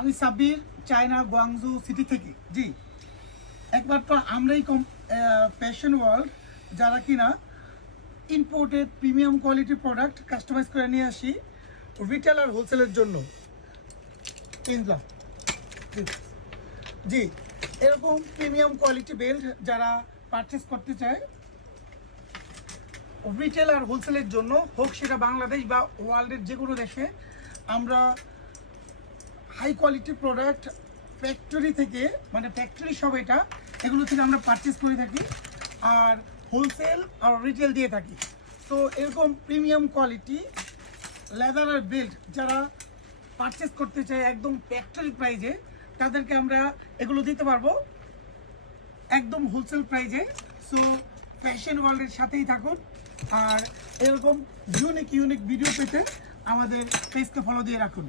আমি Sabbir, China Guangzhou city থেকে। জি, একমাত্র আমরাই ফ্যাশন ওয়ার্ল্ড যারা কিনা ইম্পোর্টেড প্রিমিয়াম কোয়ালিটির প্রোডাক্ট কাস্টমাইজ করে নিয়ে আসি রিটেল আর হোলসেলের জন্য। কিনলাম জি, এরকম প্রিমিয়াম কোয়ালিটি বেল্ট যারা পারচেস করতে চায় রিটেল আর হোলসেলের জন্য, হোক সেটা বাংলাদেশ বা ওয়ার্ল্ডের যে কোনো দেশে, আমরা হাই কোয়ালিটি প্রোডাক্ট ফ্যাক্টরি থেকে, মানে ফ্যাক্টরি সব এগুলো থেকে আমরা পারচেস করে থাকি আর হোলসেল আর রিটেল দিয়ে থাকি। তো এরকম প্রিমিয়াম কোয়ালিটি লেদার আর বেল্ট যারা পারচেস করতে চায় একদম ফ্যাক্টরি প্রাইজে, তাদেরকে আমরা এগুলো দিতে পারবো একদম হোলসেল প্রাইজে। সো ফ্যাশন ওয়ার্ল্ডের সাথেই থাকুন আর এরকম ইউনিক ভিডিও পেতে আমাদের পেজকে ফলো দিয়ে রাখুন।